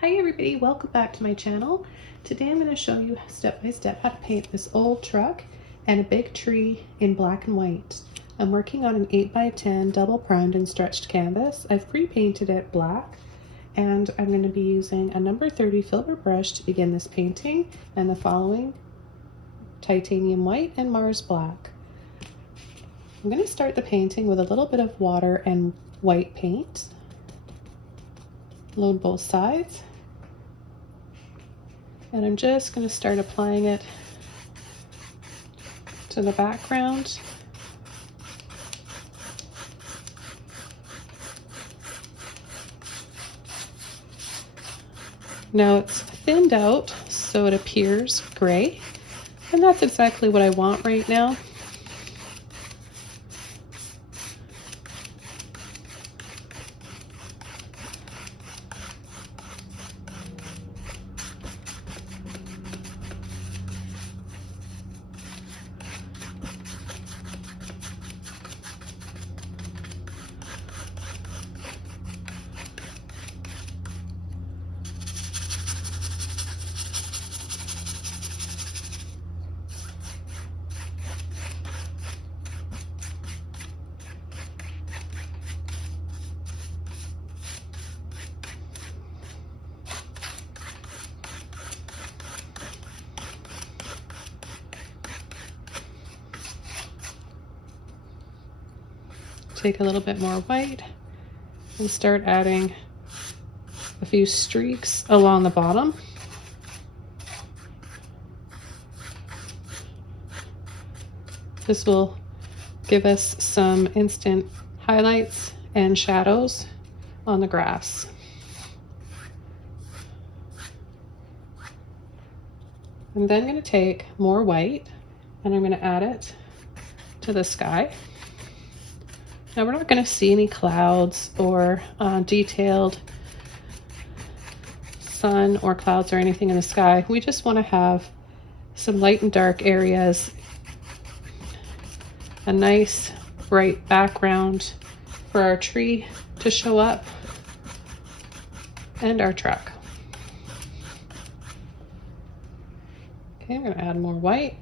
Hi everybody, welcome back to my channel. Today I'm going to show you step by step how to paint this old truck and a big tree in black and white. I'm working on an 8x10 double primed and stretched canvas. I've pre-painted it black and I'm going to be using a number 30 filbert brush to begin this painting and the following titanium white and Mars black. I'm going to start the painting with a little bit of water and white paint. Load both sides. And I'm just going to start applying it to the background. Now it's thinned out so it appears gray, and that's exactly what I want right now. Take a little bit more white and start adding a few streaks along the bottom. This will give us some instant highlights and shadows on the grass. I'm then going to take more white and I'm going to add it to the sky. Now we're not going to see any clouds or detailed sun or clouds or anything in the sky. We just want to have some light and dark areas, a nice bright background for our tree to show up, and our truck. Okay, I'm going to add more white.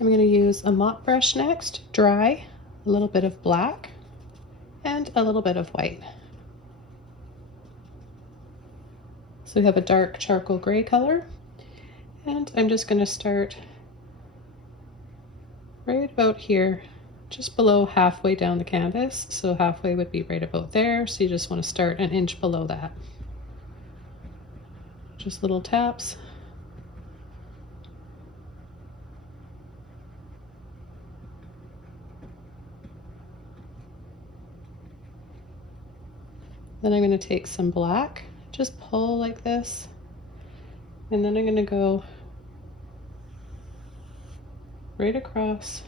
I'm going to use a mop brush next, dry, a little bit of black, and a little bit of white. So we have a dark charcoal gray color, and I'm just going to start right about here, just below halfway down the canvas. So halfway would be right about there, so you just want to start an inch below that. Just little taps. Then I'm going to take some black, just pull like this, and then I'm going to go right across.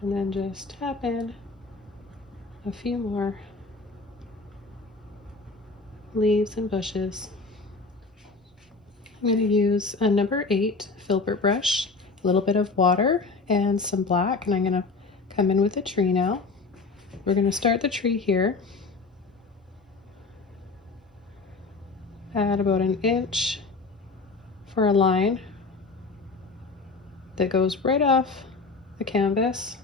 And then just tap in a few more leaves and bushes. I'm going to use a number 8 filbert brush, a little bit of water and some black, and I'm going to come in with the tree now. We're going to start the tree here. Add about an inch for a line that goes right off the canvas.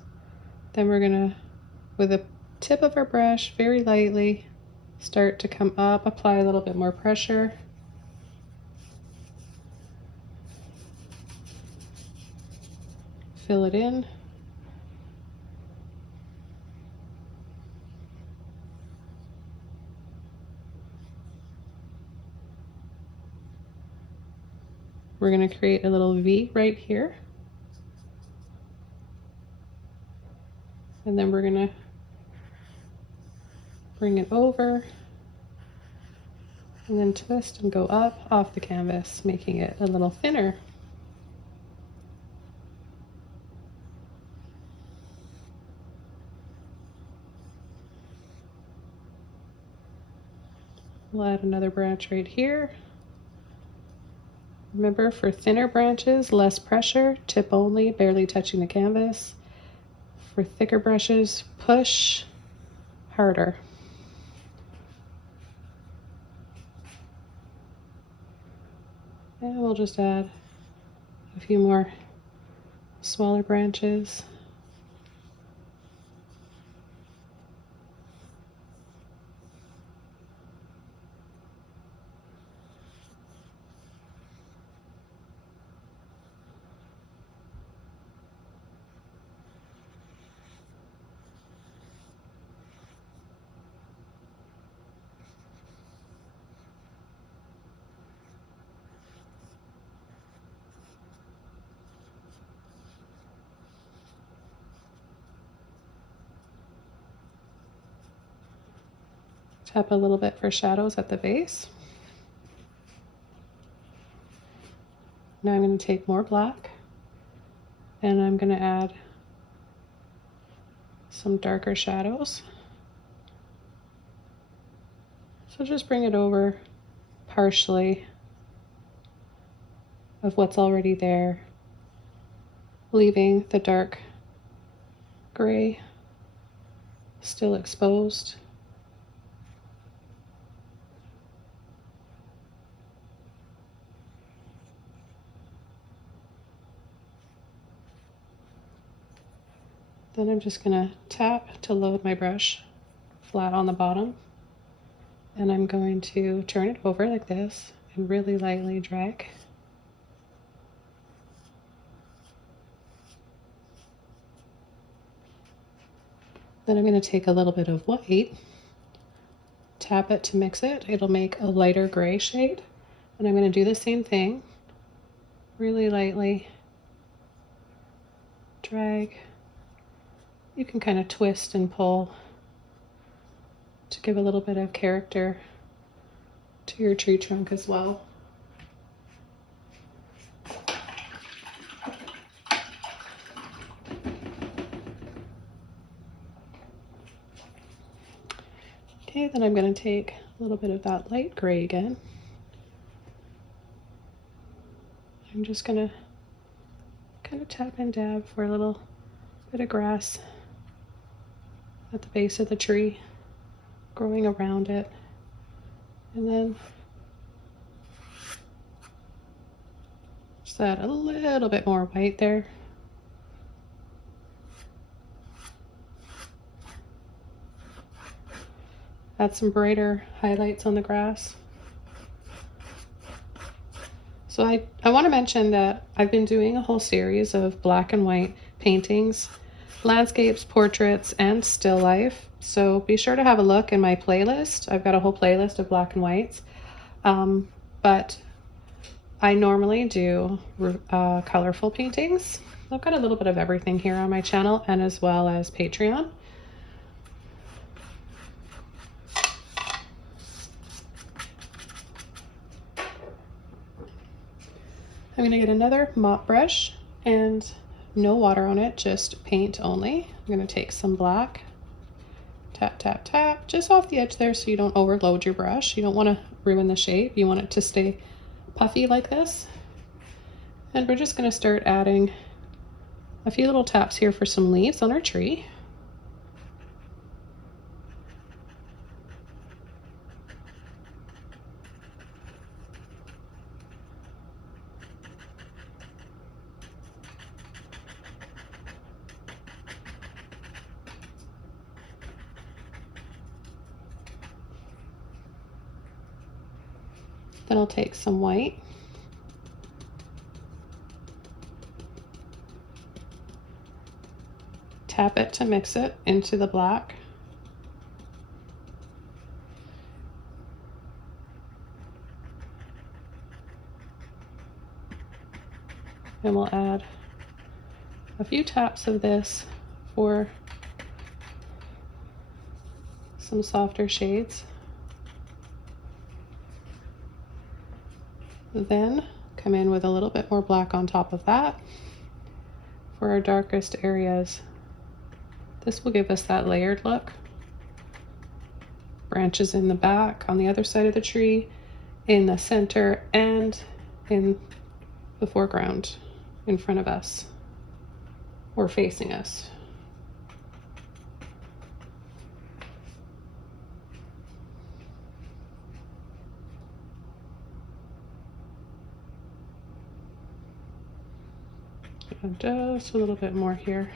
Then we're going to, with the tip of our brush, very lightly start to come up, apply a little bit more pressure. Fill it in. We're going to create a little V right here. And then we're gonna bring it over and then twist and go up off the canvas, making it a little thinner. We'll add another branch right here. Remember, for thinner branches, less pressure, tip only, barely touching the canvas. For thicker brushes, push harder. And we'll just add a few more smaller branches. Tap a little bit for shadows at the base. Now I'm going to take more black and I'm going to add some darker shadows. So just bring it over partially of what's already there, leaving the dark gray still exposed. Then I'm just going to tap to load my brush flat on the bottom, and I'm going to turn it over like this and really lightly drag. Then I'm going to take a little bit of white, tap it to mix it. It'll make a lighter gray shade. And I'm going to do the same thing, really lightly drag. You can kind of twist and pull to give a little bit of character to your tree trunk as well. Okay, then I'm going to take a little bit of that light gray again. I'm just going to kind of tap and dab for a little bit of grass at the base of the tree, growing around it. And then just add a little bit more white there. Add some brighter highlights on the grass. So I want to mention that I've been doing a whole series of black and white paintings, landscapes, portraits, and still life. So be sure to have a look in my playlist. I've got a whole playlist of black and whites. But I normally do colorful paintings. I've got a little bit of everything here on my channel and as well as Patreon. I'm going to get another mop brush and no water on it, just paint only. I'm going to take some black, tap, tap, tap, just off the edge there so you don't overload your brush. You don't want to ruin the shape. You want it to stay puffy like this. And we're just going to start adding a few little taps here for some leaves on our tree. Then I'll take some white, tap it to mix it into the black. And we'll add a few taps of this for some softer shades. Then come in with a little bit more black on top of that for our darkest areas. This will give us that layered look. Branches in the back, on the other side of the tree, in the center, and in the foreground in front of us or facing us. And just a little bit more here.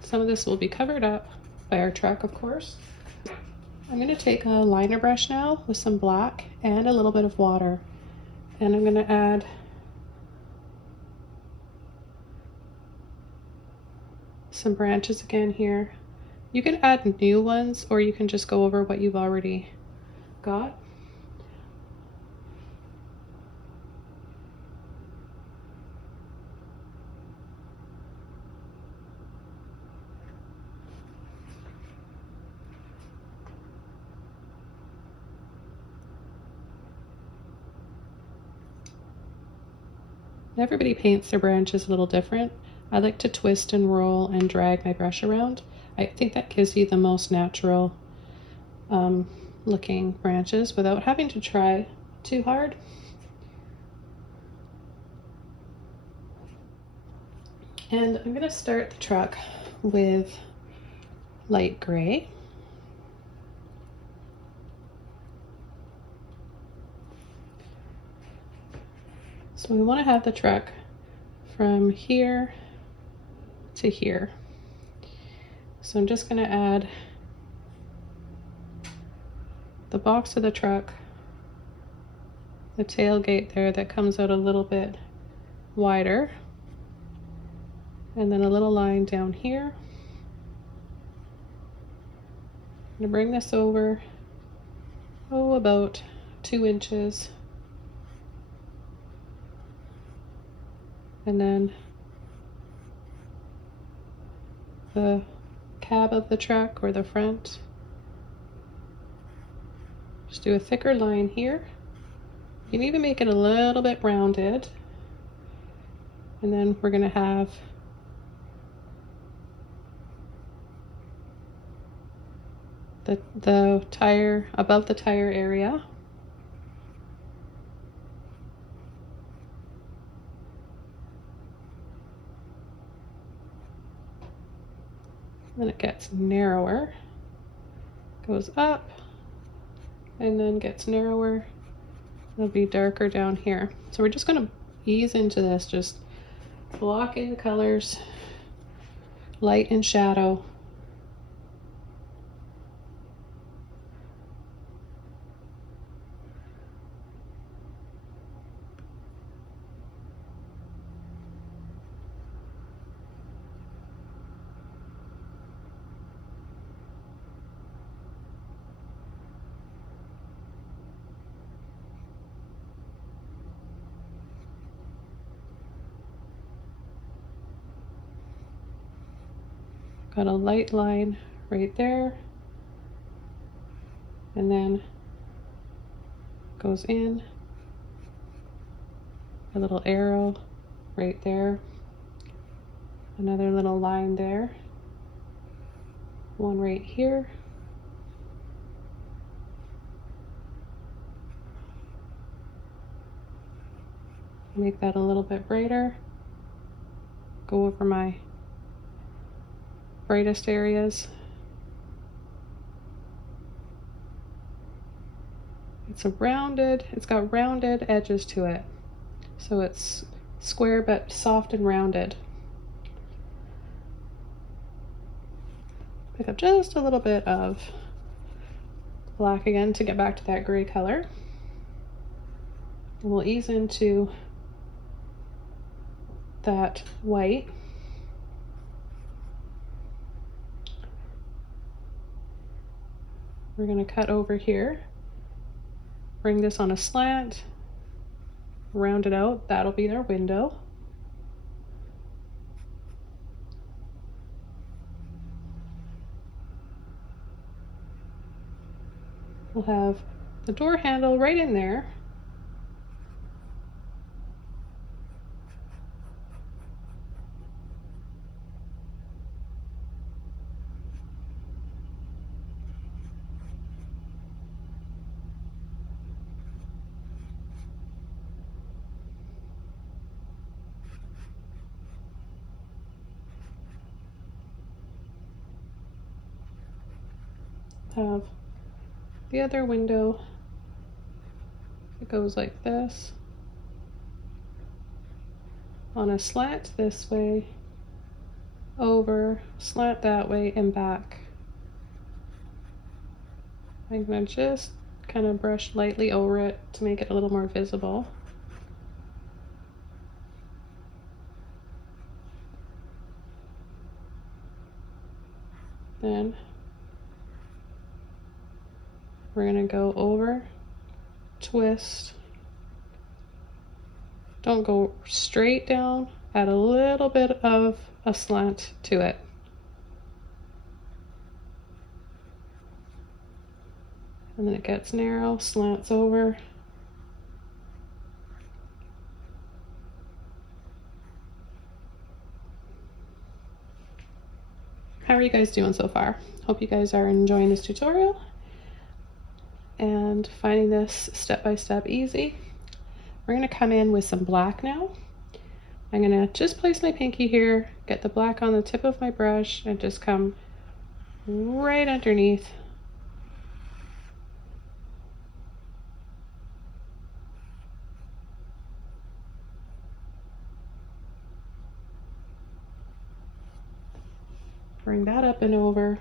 Some of this will be covered up by our truck, of course. I'm going to take a liner brush now with some black and a little bit of water, and I'm going to add some branches again here. You can add new ones, or you can just go over what you've already got. Everybody paints their branches a little different. I like to twist and roll and drag my brush around. I think that gives you the most natural looking branches without having to try too hard. And I'm going to start the truck with light gray. So we want to have the truck from here to here. So I'm just going to add the box of the truck, the tailgate there that comes out a little bit wider, and then a little line down here. I'm going to bring this over, about 2 inches. And then the cab of the truck, or the front, just do a thicker line here. You can even make it a little bit rounded. And then we're going to have the tire above the tire area. Then it gets narrower, goes up, and then gets narrower. It'll be darker down here. So we're just going to ease into this, just blocking the colors, light and shadow. Got a light line right there, and then goes in, a little arrow right there, another little line there, one right here, make that a little bit brighter, go over my brightest areas. It's got rounded edges to it. So it's square but soft and rounded. Pick up just a little bit of black again to get back to that gray color. And we'll ease into that white. We're going to cut over here, bring this on a slant, round it out. That'll be their window. we'll have the door handle right in there. Have the other window, it goes like this, on a slant this way, over, slant that way, and back. I'm going to just kind of brush lightly over it to make it a little more visible. Then we're going to go over, twist. Don't go straight down, add a little bit of a slant to it. And then it gets narrow, slants over. How are you guys doing so far? Hope you guys are enjoying this tutorial and finding this step by step easy. We're going to come in with some black now. I'm going to just place my pinky here, get the black on the tip of my brush, and just come right underneath. Bring that up and over.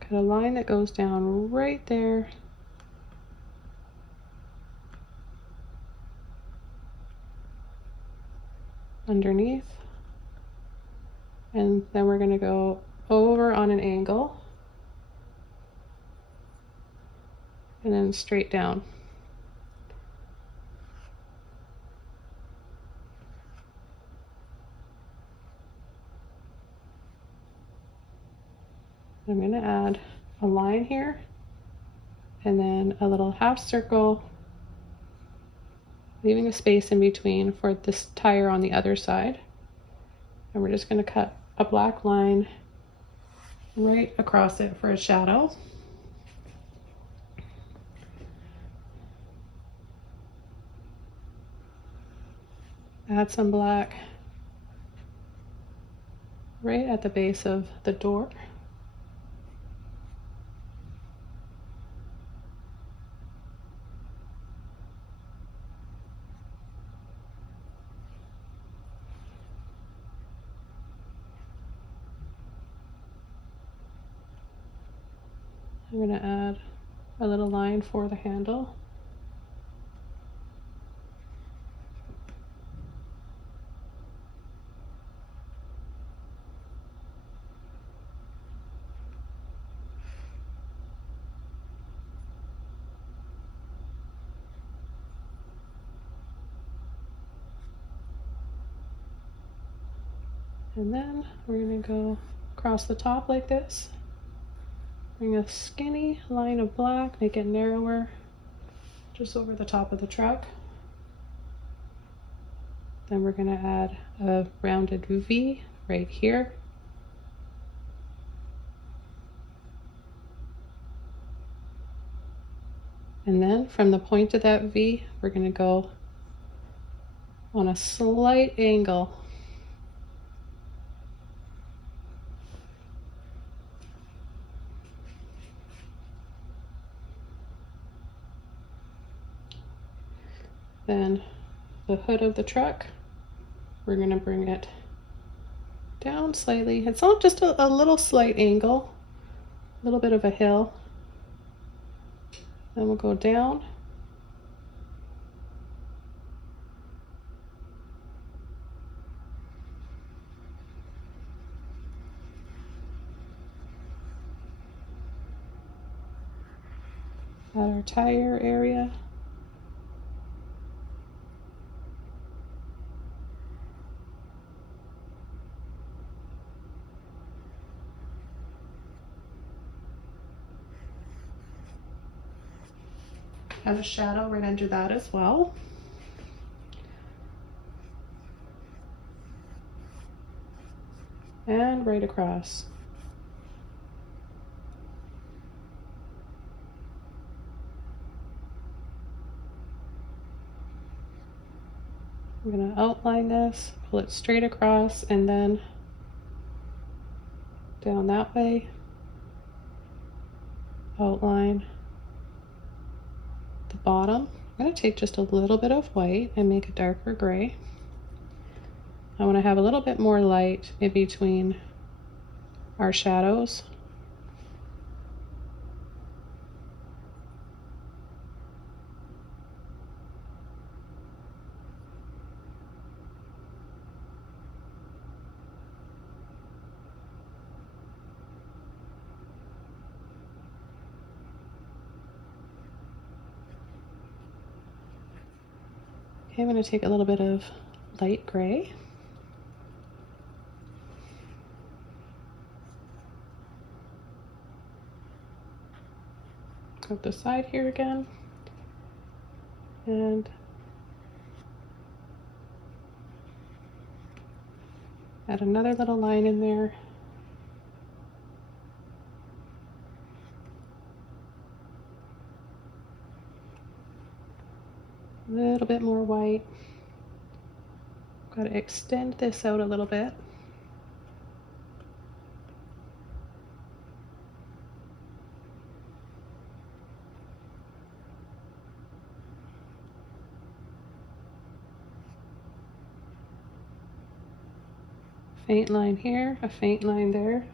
Cut a line that goes down right there. Underneath. And then we're going to go over on an angle. And then straight down. I'm going to add a line here and then a little half circle, leaving a space in between for this tire on the other side. And we're just going to cut a black line right across it for a shadow. Add some black right at the base of the door. I'm going to add a little line for the handle. And then we're going to go across the top like this. Bring a skinny line of black, make it narrower, just over the top of the truck. Then we're going to add a rounded V right here. And then from the point of that V, we're going to go on a slight angle. Then the hood of the truck, we're going to bring it down slightly. It's all just a little slight angle, a little bit of a hill. Then we'll go down. At our tire area. and a shadow right under that as well. And right across. I'm going to outline this, pull it straight across, and then down that way, outline the bottom. I'm going to take just a little bit of white and make a darker gray. I want to have a little bit more light in between our shadows. Okay, I'm going to take a little bit of light gray. Go up the side here again. And add another little line in there. A little bit more white. Got to extend this out a little bit. Faint line here, a faint line there.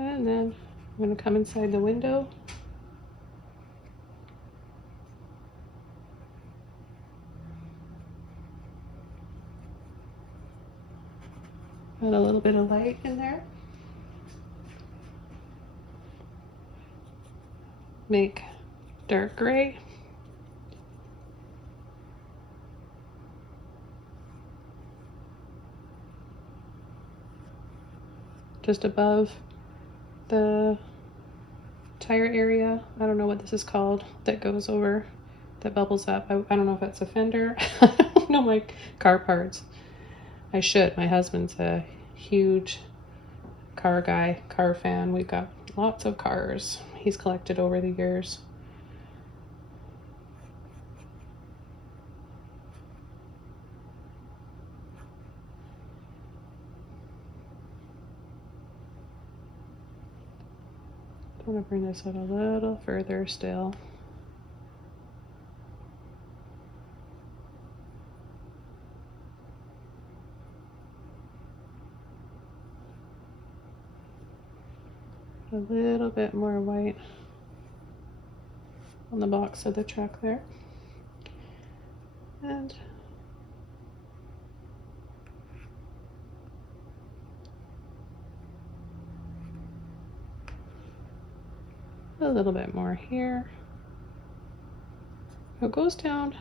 And then I'm going to come inside the window. Add a little bit of light in there. Make dark gray. Just above the tire area. I don't know what this is called that goes over, that bubbles up. I don't know if that's a fender. I don't know my car parts. I should. My husband's a huge car guy, car fan. We've got lots of cars he's collected over the years. I'm going to bring this out a little further still. A little bit more white on the box of the truck there. And a little bit more here. It goes down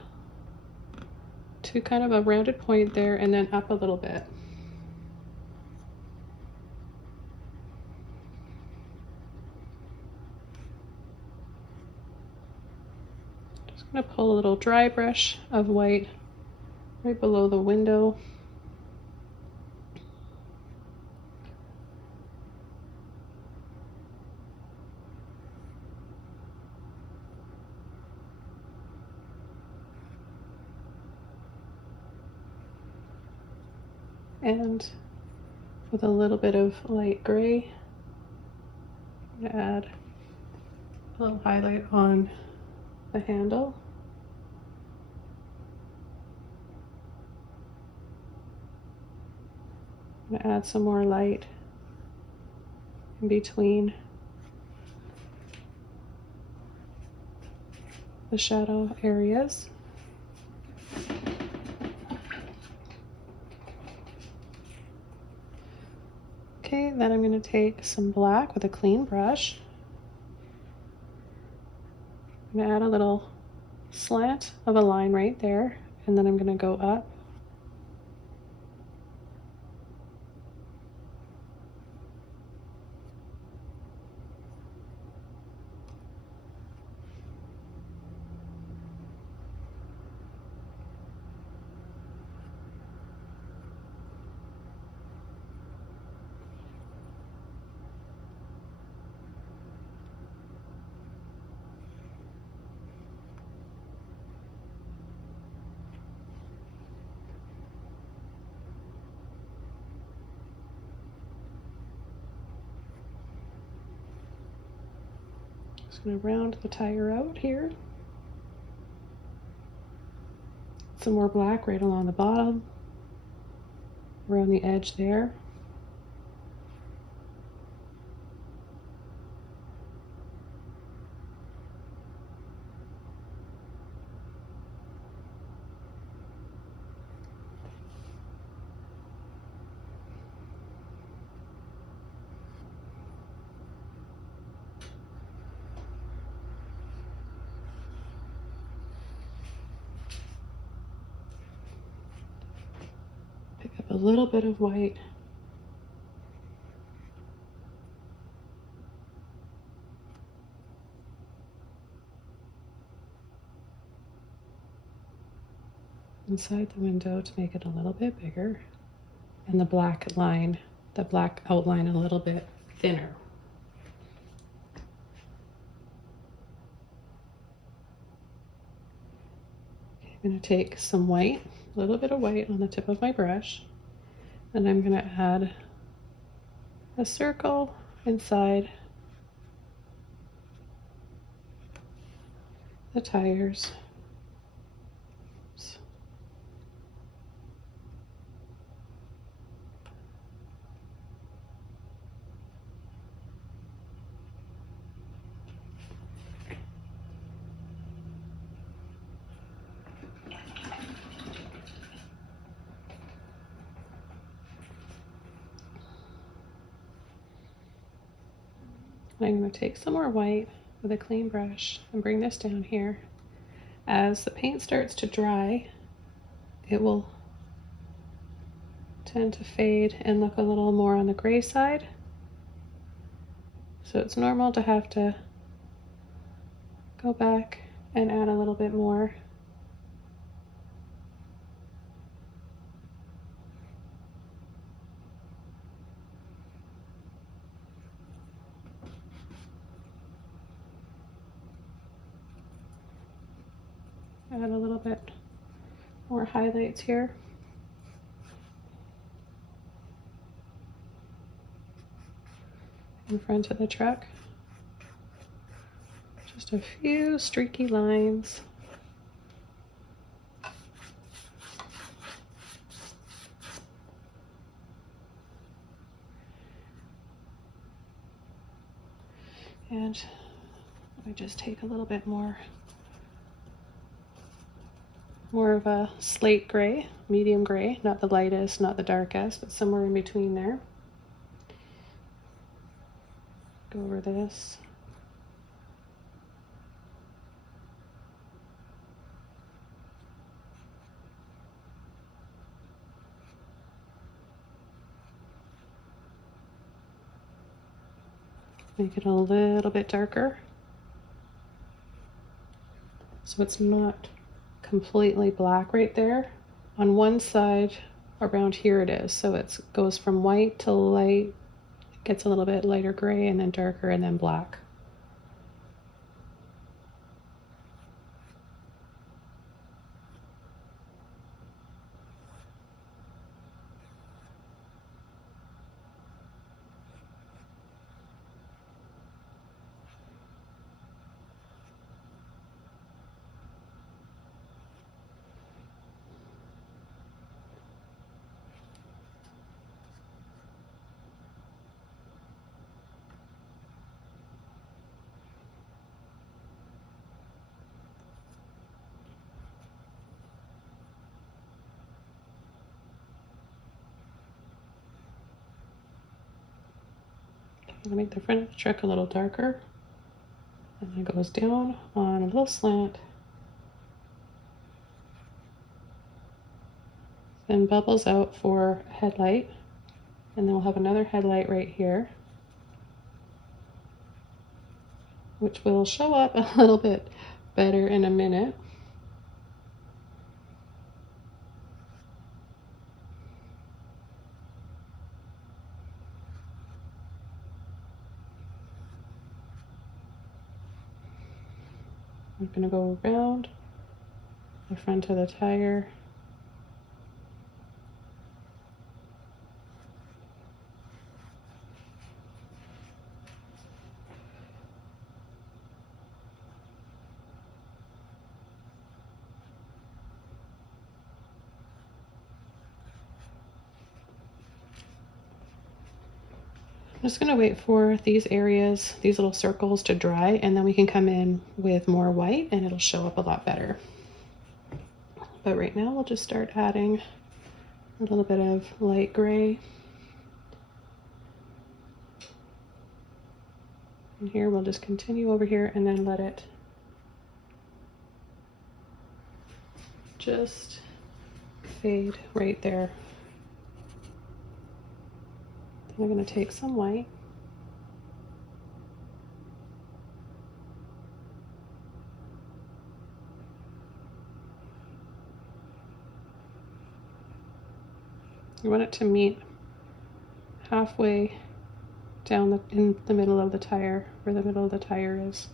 to kind of a rounded point there and then up a little bit. Just going to pull a little dry brush of white right below the window. And with a little bit of light gray, I'm going to add a little highlight on the handle. I'm going to add some more light in between the shadow areas. Okay, then I'm going to take some black with a clean brush. I'm going to add a little slant of a line right there, and then I'm going to go up. Just going to round the tire out here. Some more black right along the bottom, around the edge there. Pick up a little bit of white. Inside the window to make it a little bit bigger, and the black outline a little bit thinner. Okay, I'm going to take some white, a little bit of white on the tip of my brush, and I'm going to add a circle inside the tires. Oops. I'm going to take some more white with a clean brush and bring this down here. As the paint starts to dry, it will tend to fade and look a little more on the gray side. So it's normal to have to go back and add a little bit more. Add a little bit more highlights here. In front of the truck. Just a few streaky lines. And I just take a little bit more of a slate gray, medium gray, not the lightest, not the darkest, but somewhere in between there. Go over this. Make it a little bit darker, so it's not completely black right there. On one side around here it is, so it goes from white to light, gets a little bit lighter gray, and then darker, and then black. I'm gonna make the front of the truck a little darker. And then it goes down on a little slant. Then bubbles out for a headlight. And then we'll have another headlight right here, which will show up a little bit better in a minute. We're going to go around the front of the tire. I'm just going to wait for these areas, these little circles, to dry, and then we can come in with more white and it'll show up a lot better. But right now we'll just start adding a little bit of light gray. And here we'll just continue over here and then let it just fade right there. Then I'm going to take some white. You want it to meet halfway down in the middle of the tire, where the middle of the tire is.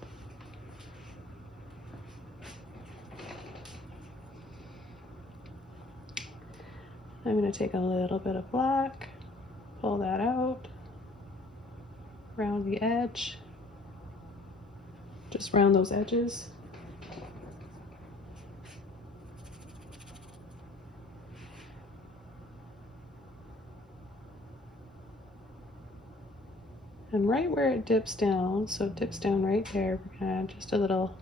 I'm going to take a little bit of black, pull that out, round the edge, just round those edges. And right where it dips down, so it dips down right there, we're gonna add just a little,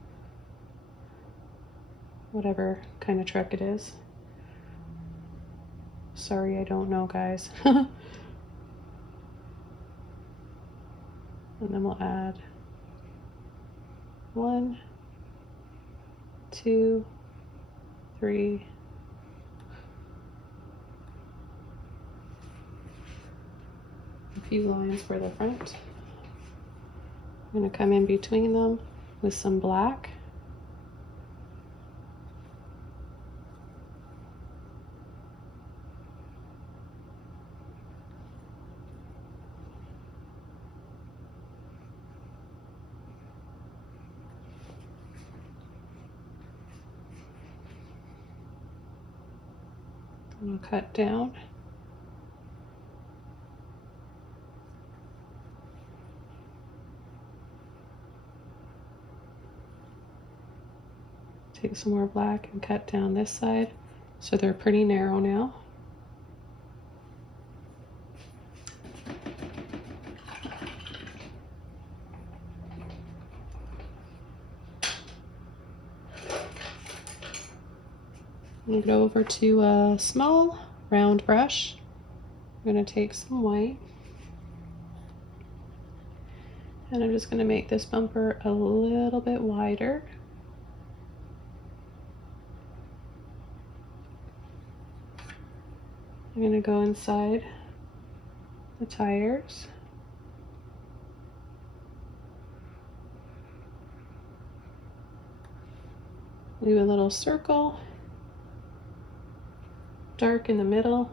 whatever kind of truck it is. Sorry, I don't know, guys. And then we'll add 1, 2, 3, a few lines for the front. I'm going to come in between them with some black. And I'll cut down. Take some more black and cut down this side, so they're pretty narrow now. I'm going to go over to a small round brush. I'm going to take some white, and I'm just going to make this bumper a little bit wider. I'm going to go inside the tires. Leave a little circle, dark in the middle.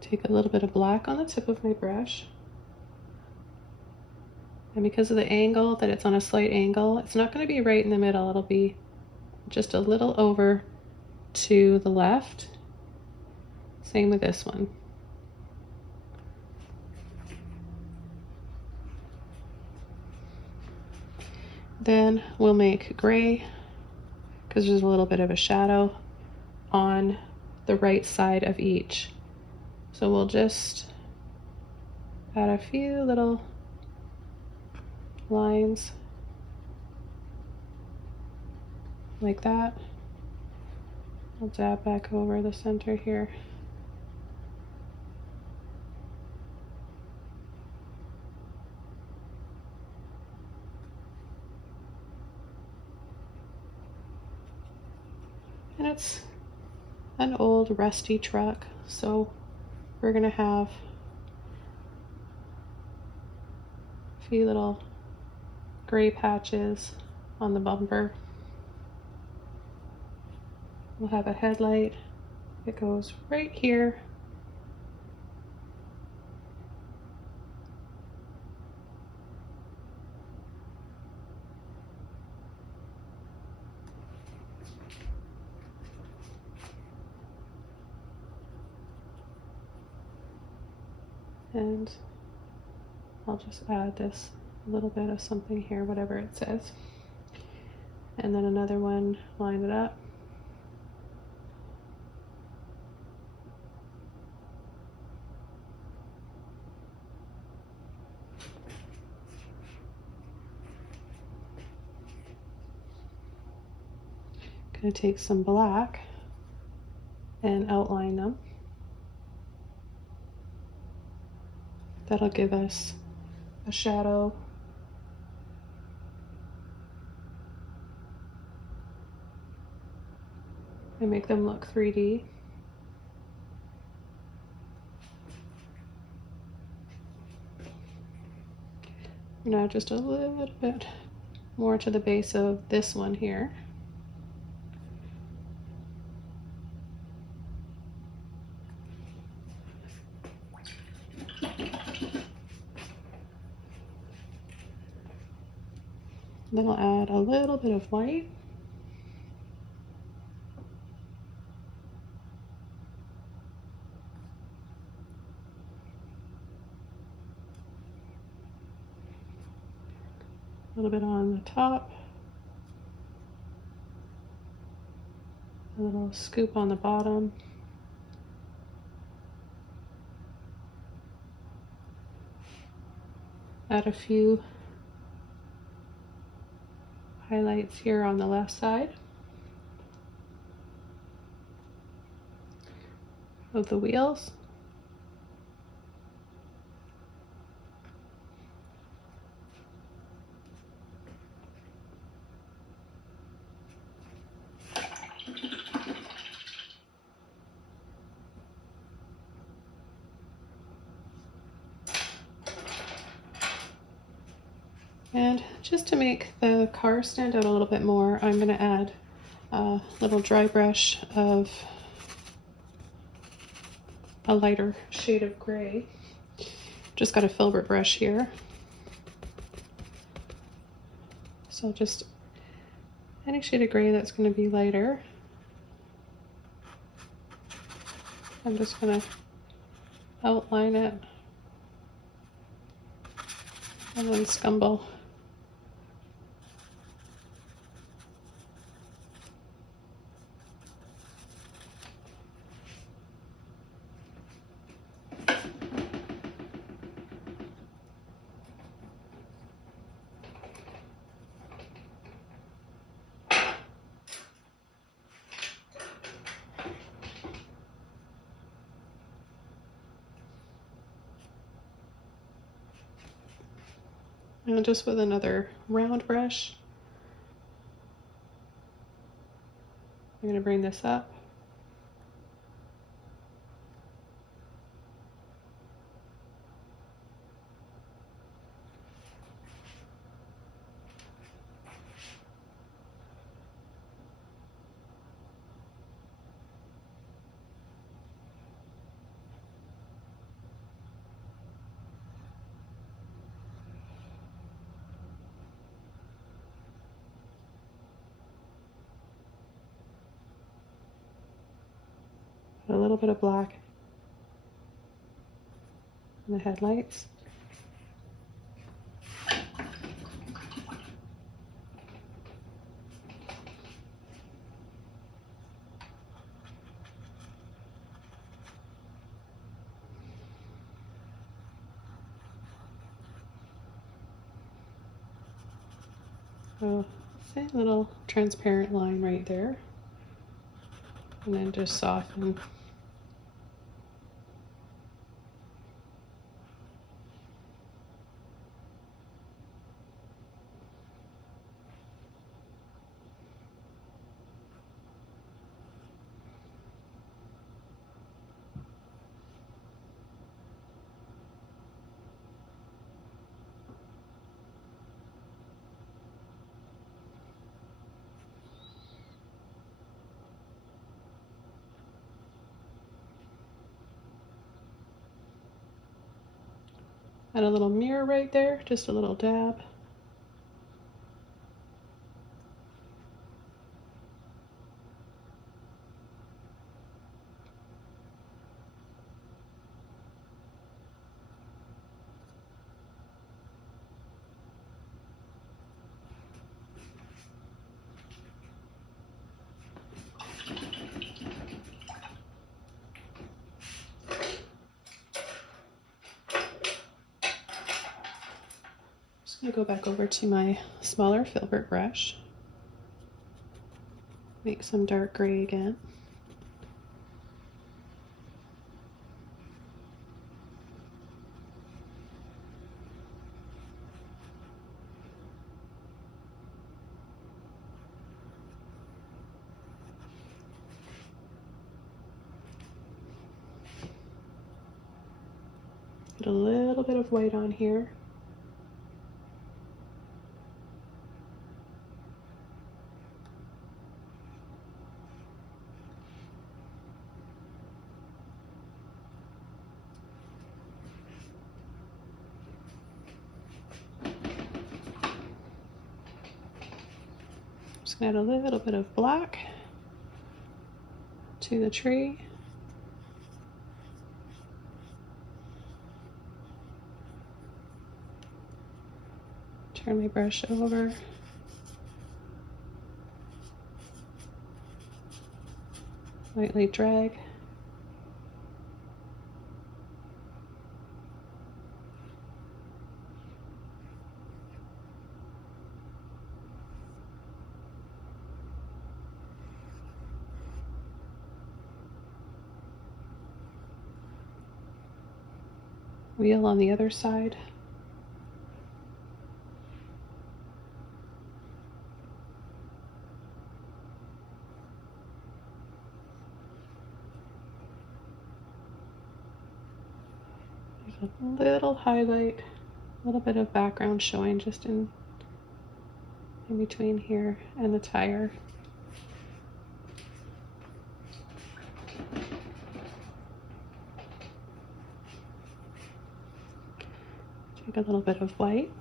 Take a little bit of black on the tip of my brush. And because of the angle, that it's on a slight angle, it's not going to be right in the middle. It'll be just a little over to the left. Same with this one. Then we'll make gray because there's a little bit of a shadow on the right side of each. So we'll just add a few little lines like that. I'll dab back over the center here. And it's an old rusty truck, so we're gonna have a few little gray patches on the bumper. We'll have a headlight that goes right here. And I'll just add this little bit of something here, whatever it says. And then another one, line it up. Gonna take some black and outline them. That'll give us a shadow. And make them look 3D. Now just a little bit more to the base of this one here. Then I'll add a little bit of white. A little bit on the top. A little scoop on the bottom. Add a few highlights here on the left side of the wheels. And just to make the car stand out a little bit more, I'm going to add a little dry brush of a lighter shade of gray. Just got a filbert brush here. So just any shade of gray that's going to be lighter. I'm just going to outline it and then scumble. And just with another round brush, I'm going to bring this up. A little bit of black in the headlights. So say a little transparent line right there, and then just soften. Add a little mirror right there, just a little dab. Just gonna go back over to my smaller filbert brush, make some dark gray again. Get a little bit of white on here. Just gonna add a little bit of black to the tree. Turn my brush over. Lightly drag. Wheel on the other side. There's a little highlight, a little bit of background showing just in between here and the tire. Take a little bit of white.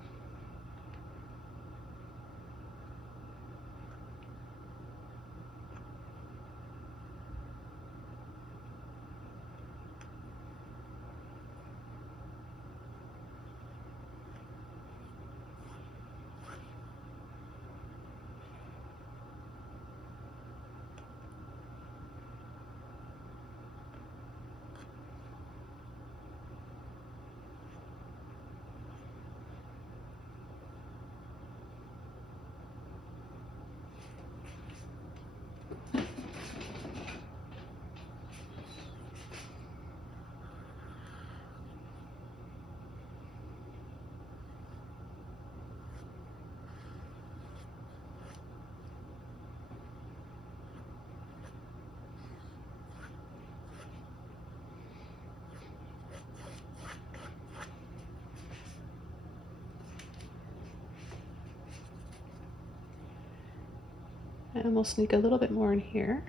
And we'll sneak a little bit more in here,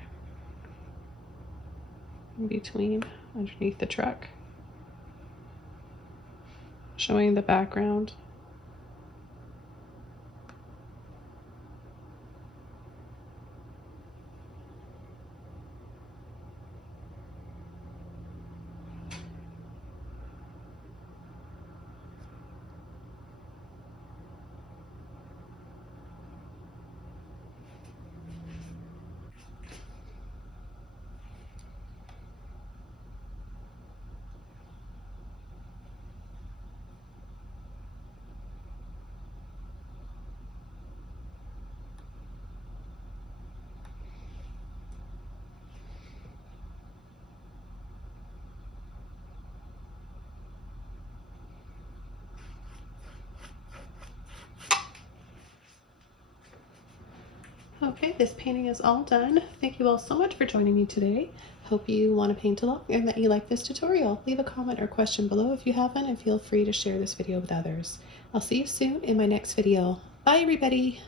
in between, underneath the truck, showing the background. Okay, this painting is all done. Thank you all so much for joining me today. Hope you want to paint along and that you like this tutorial. Leave a comment or question below if you haven't, and feel free to share this video with others. I'll see you soon in my next video. Bye everybody!